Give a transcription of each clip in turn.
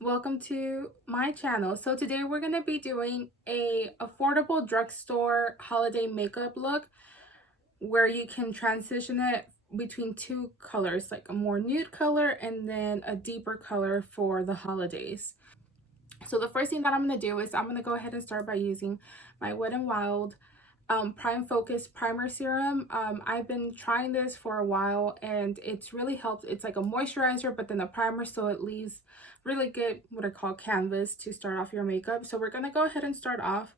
Welcome to my channel. So today we're going to be doing a affordable drugstore holiday makeup look where you can transition it between two colors, like a more nude color and then a deeper color for the holidays. So the first thing that I'm going to do is I'm going to go ahead and start by using my Wet n Wild Prime Focus Primer Serum. I've been trying this for a while and it's really helped. It's like a moisturizer but then a primer, so it leaves really good what I call canvas to start off your makeup. So we're going to go ahead and start off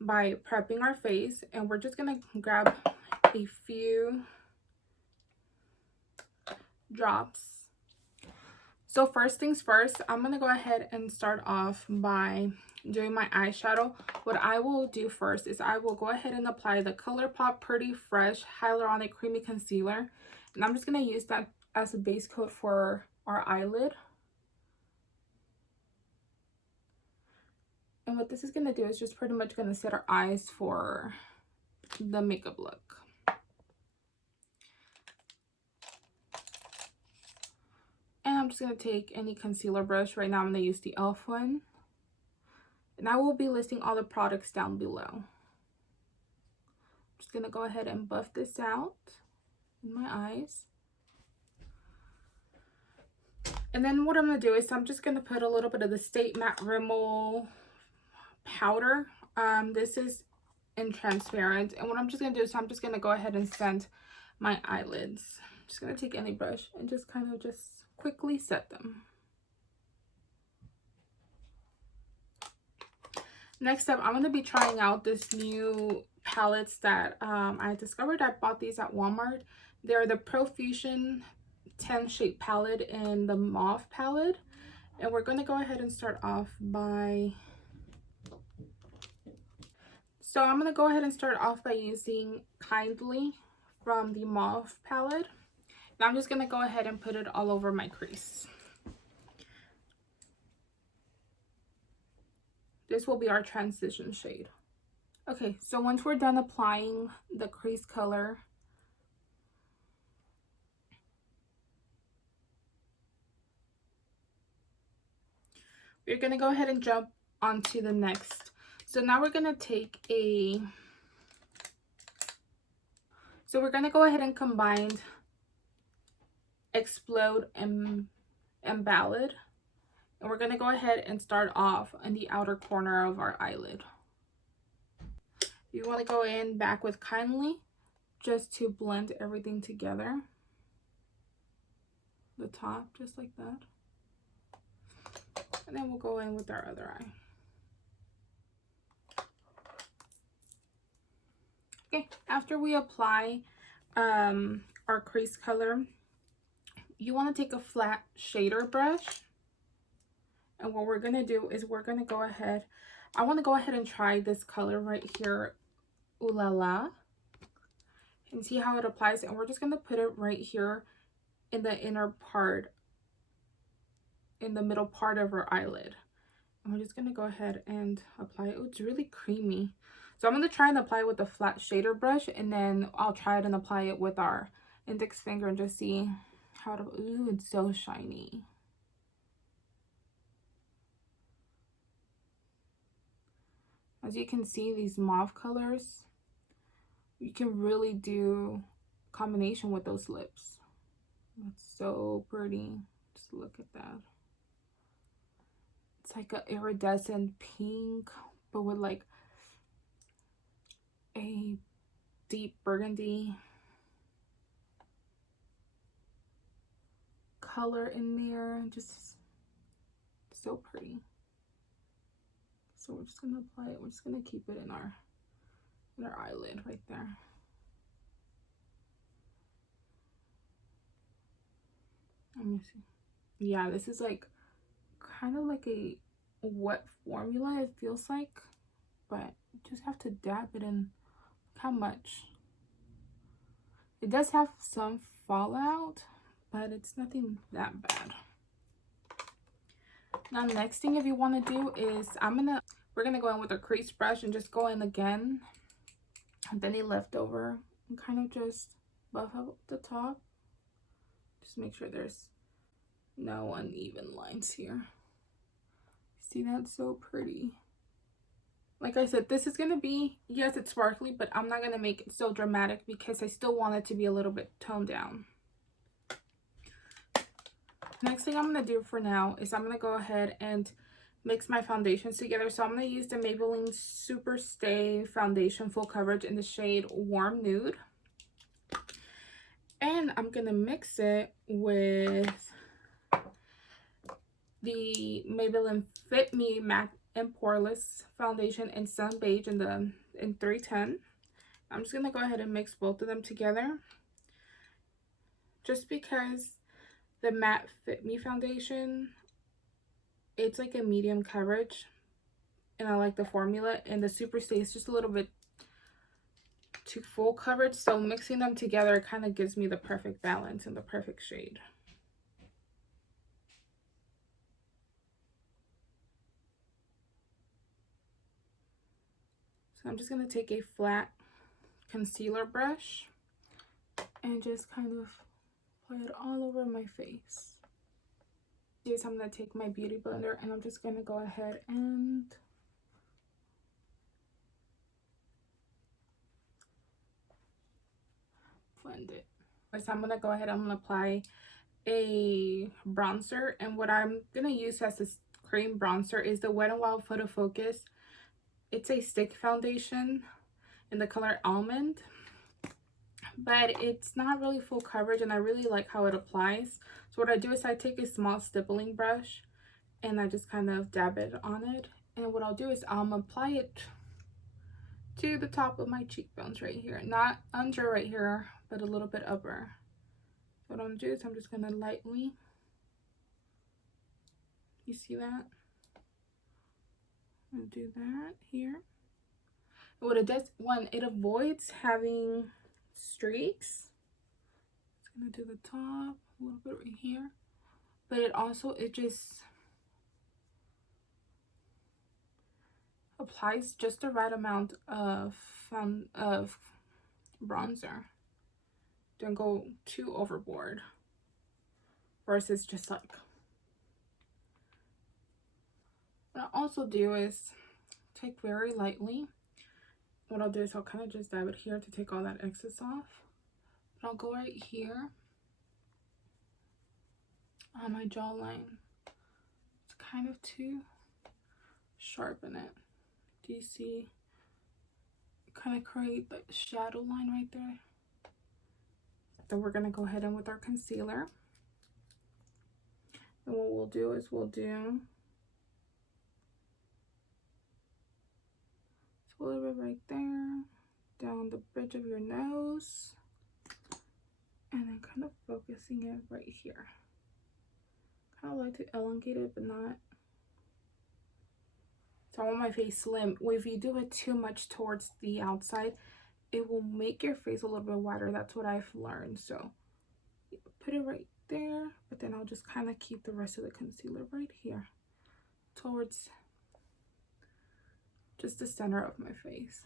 by prepping our face, and we're just going to grab a few drops. So first things first, I'm going to go ahead and start off by doing my eyeshadow. What I will do first is I will go ahead and apply the ColourPop Pretty Fresh Hyaluronic Creamy Concealer. And I'm just going to use that as a base coat for our eyelid. And what this is going to do is just pretty much going to set our eyes for the makeup look. And I'm just going to take any concealer brush. Right now I'm going to use the e.l.f. one. And I will be listing all the products down below. I'm just going to go ahead and buff this out in my eyes. And then what I'm going to do is I'm just going to put a little bit of the Stay Matte Rimmel powder. This is in transparent. And what I'm just going to do is I'm just going to go ahead and set my eyelids. I'm just going to take any brush and just kind of just quickly set them. Next up, I'm going to be trying out this new palettes that I discovered. I bought these at Walmart. They're the Profusion 10 shade palette in the Mauve palette. And we're going to go ahead and start off by... So I'm going to go ahead and start off by using Kindly from the Mauve palette. And I'm just going to go ahead and put it all over my crease. This will be our transition shade. Okay, so once we're done applying the crease color, we're going to go ahead and jump onto the next. So now we're going to take a... So we're going to go ahead and combine Explode and Ballad. And we're going to go ahead and start off on the outer corner of our eyelid. You want to go in back with Kindly just to blend everything together. The top, just like that. And then we'll go in with our other eye. Okay, after we apply our crease color, you want to take a flat shader brush. And what we're going to do is we're going to go ahead, I want to go ahead and try this color right here, Ooh La La, and see how it applies. And we're just going to put it right here in the inner part, in the middle part of our eyelid. And we're just going to go ahead and apply it. Oh, it's really creamy. So I'm going to try and apply it with a flat shader brush, and then I'll try it and apply it with our index finger and just see how to, ooh, it's so shiny. As you can see, these mauve colors, you can really do combination with those lips. That's so pretty. Just look at that. It's like an iridescent pink, but with like a deep burgundy color in there. Just so pretty. So we're just gonna apply it. We're just gonna keep it in our eyelid right there. Let me see. Yeah, this is like kind of like a wet formula, it feels like, but you just have to dab it in. Look how much. It does have some fallout, but it's nothing that bad. Now, next thing if you want to do is we're gonna go in with a crease brush and just go in again and then the leftover and kind of just buff out the top. Just make sure there's no uneven lines here. See, that's so pretty. Like I said, this is going to be, yes, it's sparkly, but I'm not going to make it so dramatic because I still want it to be a little bit toned down. Next thing I'm going to do for now is I'm going to go ahead and mix my foundations together. So I'm going to use the Maybelline Super Stay Foundation Full Coverage in the shade Warm Nude. And I'm going to mix it with the Maybelline Fit Me Matte and Poreless Foundation in Sun Beige in 310. I'm just going to go ahead and mix both of them together. Just because the Matte Fit Me Foundation, it's like a medium coverage. And I like the formula. And the Super Stay is just a little bit too full coverage. So mixing them together kind of gives me the perfect balance and the perfect shade. So I'm just going to take a flat concealer brush and just kind of apply it all over my face. Here's I'm going to take my beauty blender and I'm just going to go ahead and blend it. So I'm going to go ahead, I'm going to apply a bronzer, and what I'm going to use as this cream bronzer is the Wet n Wild Photo Focus. It's a stick foundation in the color Almond, but it's not really full coverage and I really like how it applies. So what I do is I take a small stippling brush and I just kind of dab it on it, and what I'll do is I'll apply it to the top of my cheekbones right here, not under right here, but a little bit upper. So what I'm gonna do is I'm just gonna lightly, you see that? I'm gonna do that here. What it does, one, it avoids having streaks. It's gonna do the top, a little bit right here, but it just applies just the right amount of bronzer. Don't go too overboard, versus just like. What I also do is take very lightly. What I'll do is I'll kind of just dab it here to take all that excess off. But I'll go right here on my jawline. It's kind of to sharpen it. Do you see? Kind of create the shadow line right there. Then we're gonna go ahead and with our concealer. And what we'll do is we'll do a little bit right there, down the bridge of your nose, and then kind of focusing it right here. Kind of like to elongate it, but not. So I want my face slim. If you do it too much towards the outside, it will make your face a little bit wider. That's what I've learned. So put it right there, but then I'll just kind of keep the rest of the concealer right here towards just the center of my face,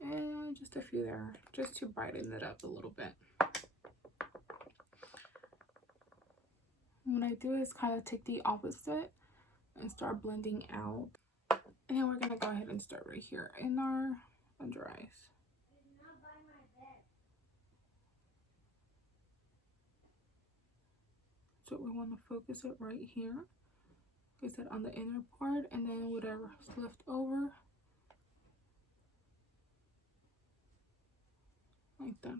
and just a few there, just to brighten it up a little bit. What I do is kind of take the opposite and start blending out, and then we're gonna go ahead and start right here in our under eyes. So we want to focus it right here, like I said, on the inner part, and then whatever's left over, like that.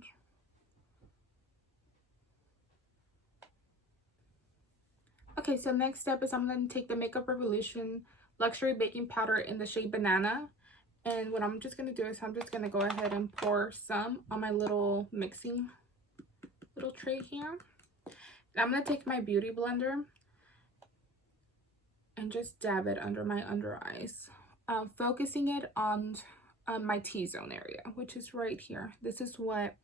Okay, so next step is I'm going to take the Makeup Revolution Luxury Baking Powder in the shade Banana. And what I'm just going to do is I'm just going to go ahead and pour some on my little mixing little tray here. And I'm going to take my beauty blender and just dab it under my under eyes, focusing it on my T-zone area, which is right here. This is what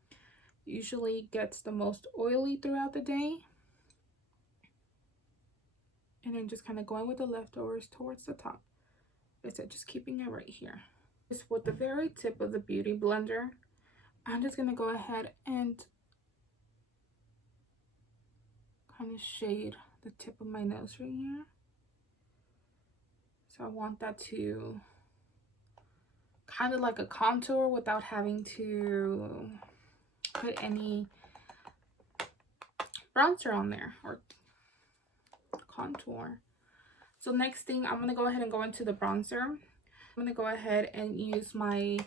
usually gets the most oily throughout the day. And then just kind of going with the leftovers towards the top. Like I said, just keeping it right here. Just with the very tip of the beauty blender, I'm just going to go ahead and kind of shade the tip of my nose right here. So I want that to kind of like a contour without having to put any bronzer on there or contour. So next thing, I'm going to go ahead and go into the bronzer. I'm going to go ahead and use the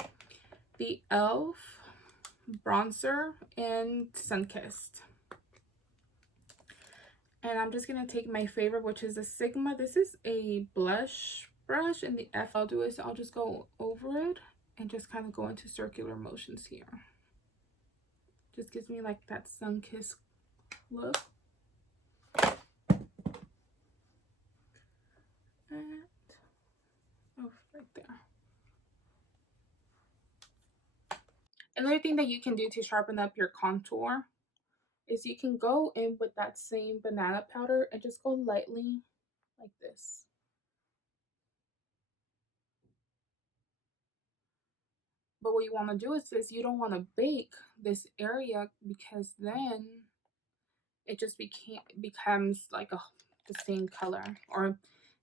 e.l.f. bronzer in Sunkissed. And I'm just going to take my favorite, which is a Sigma. This is a blush brush, and the I'll do is I'll just go over it and just kind of go into circular motions here. Just gives me like that sun-kissed look. And right there. Another thing that you can do to sharpen up your contour is you can go in with that same banana powder and just go lightly like this. But what you want to do is this, you don't want to bake this area because then it just becomes like the same color, or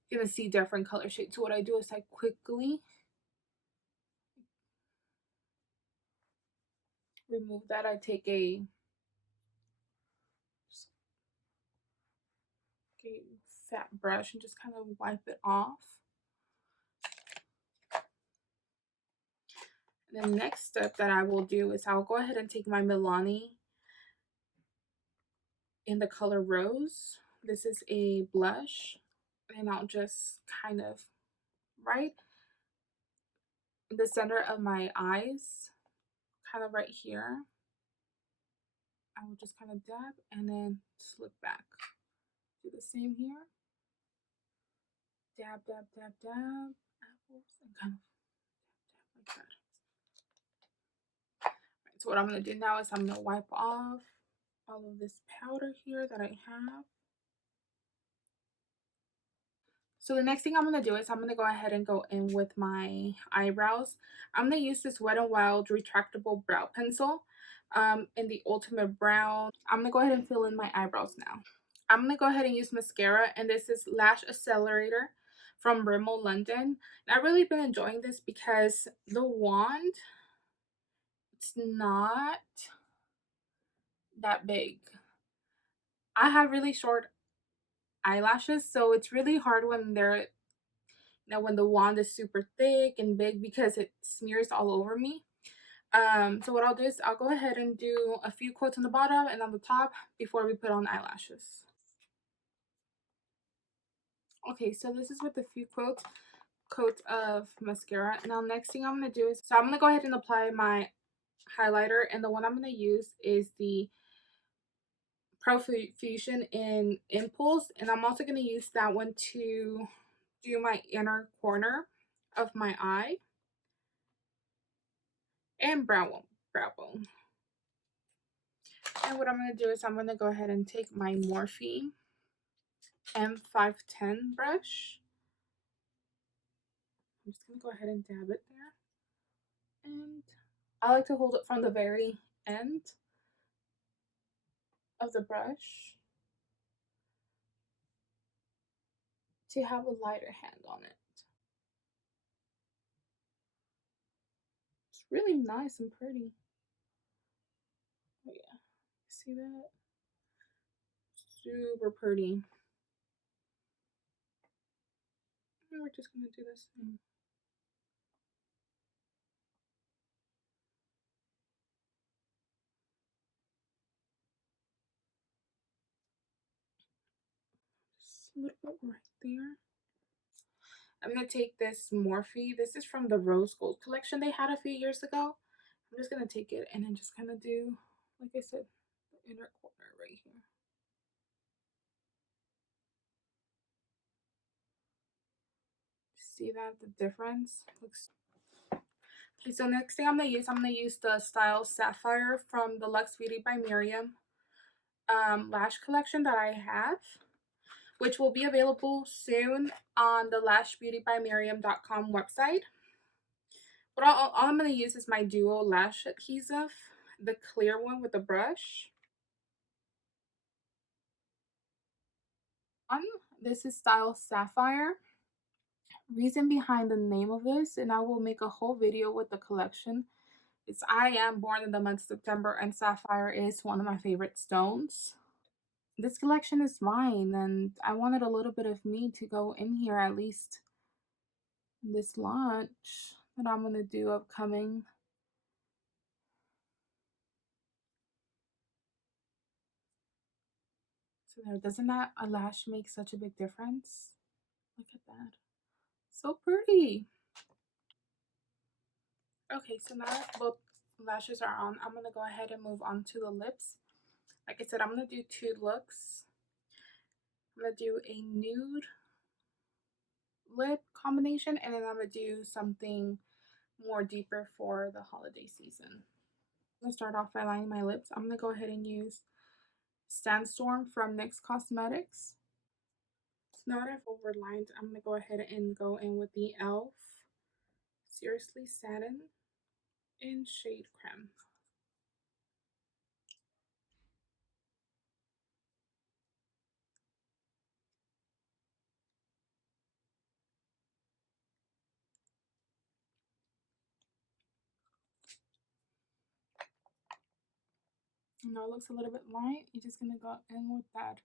you're gonna see different color shades. So what I do is I quickly remove that. I take a fat brush and just kind of wipe it off. The next step that I will do is I'll go ahead and take my Milani in the color Rose. This is a blush, and I'll just kind of right in the center of my eyes, kind of right here. I will just kind of dab and then slip back. Do the same here. Dab, dab, dab, dab, apples, and kind of dab like that. Right, so what I'm going to do now is I'm going to wipe off all of this powder here that I have. So the next thing I'm going to do is I'm going to go ahead and go in with my eyebrows. I'm going to use this Wet n Wild retractable brow pencil in the Ultimate Brown. I'm going to go ahead and fill in my eyebrows now. I'm going to go ahead and use mascara, and this is Lash Accelerator from Rimmel London. And I've really been enjoying this because the wand, it's not that big. I have really short eyelashes, so it's really hard when they're when the wand is super thick and big because it smears all over me. So what I'll do is I'll go ahead and do a few coats on the bottom and on the top before we put on eyelashes. Okay, so this is with a few coats of mascara. Now next thing I'm going to do is, so I'm going to go ahead and apply my highlighter, and the one I'm going to use is the Profusion in Impulse, and I'm also going to use that one to do my inner corner of my eye and brow bone. And what I'm going to do is I'm going to go ahead and take my Morphe M510 brush. I'm just going to go ahead and dab it there. And I like to hold it from the very end of the brush to have a lighter hand on it. It's really nice and pretty. Oh yeah, see that? Super pretty. And we're just gonna do this thing. Just a little bit right there. I'm gonna take this Morphe. This is from the Rose Gold collection they had a few years ago. I'm just gonna take it and then just kind of do, like I said, the inner corner right here. See that, the difference? Looks. Okay, so next thing I'm gonna use the Style Sapphire from the Luxe Beauty by Miriam lash collection that I have, which will be available soon on the lashbeautybymiriam.com website. But all I'm going to use is my Duo Lash Adhesive, the clear one with the brush. This is Style Sapphire reason behind the name of this, and I will make a whole video with the collection, is I am born in the month of September and sapphire is one of my favorite stones. This collection is mine, and I wanted a little bit of me to go in here, at least this launch that I'm gonna do upcoming. So there, doesn't that eyelash make such a big difference? Look at that. So pretty. Okay, so now that both lashes are on, I'm gonna go ahead and move on to the lips. Like I said, I'm gonna do two looks. I'm gonna do a nude lip combination, and then I'm gonna do something more deeper for the holiday season. I'm gonna start off by lining my lips. I'm gonna go ahead and use Sandstorm from NYX Cosmetics. So now that I've overlined, I'm gonna go ahead and go in with the e.l.f. Seriously Satin in shade Creme. Now it looks a little bit light. You're just gonna go in with that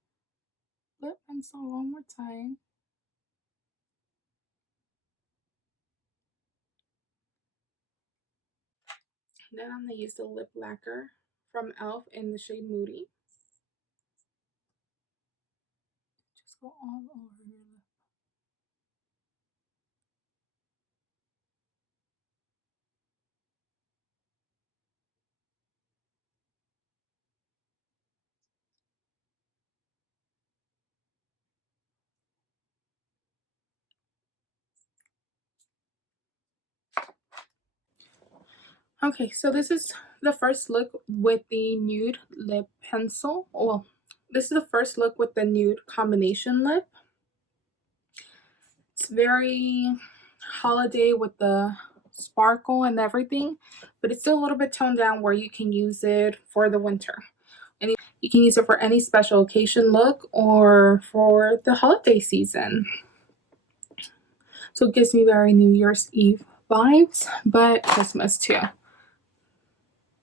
lip pencil one more time. Then I'm gonna use the lip lacquer from e.l.f. in the shade Moody. Just go all over your lip. Okay, so this is the first look with the nude lip pencil. Well, this is the first look with the nude combination lip. It's very holiday with the sparkle and everything, but it's still a little bit toned down where you can use it for the winter. And you can use it for any special occasion look or for the holiday season. So it gives me very New Year's Eve vibes, but Christmas too.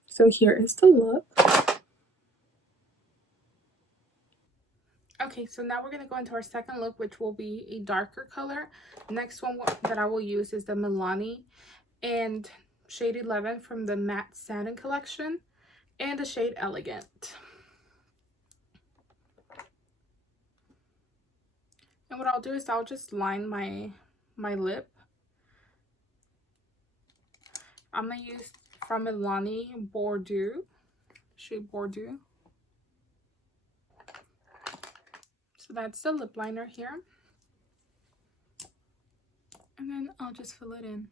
So here is the look. Okay, so now we're going to go into our second look, which will be a darker color. Next one that I will use is the Milani and shade 11 from the Matte Satin collection and the shade Elegant. And what I'll do is I'll just line my lip. I'm going to use from Milani Bordeaux, shade Bordeaux. So that's the lip liner here. And then I'll just fill it in.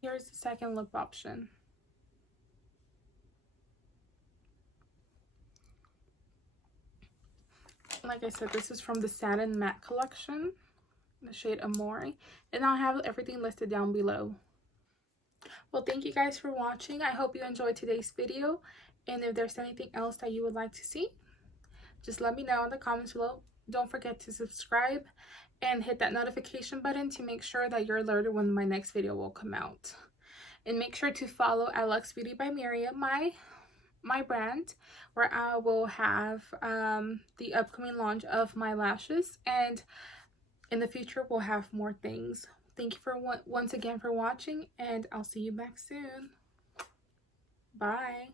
Here's the second lip option. Like I said, this is from the Satin Matte collection, the shade Amore, and I'll have everything listed down below. Well, thank you guys for watching. I hope you enjoyed today's video, and if there's anything else that you would like to see, just let me know in the comments below. Don't forget to subscribe and hit that notification button to make sure that you're alerted when my next video will come out. And make sure to follow at Luxe Beauty by Miriam, my brand, where I will have the upcoming launch of my lashes, and in the future we'll have more things. Thank you for once again for watching, and I'll see you back soon. Bye.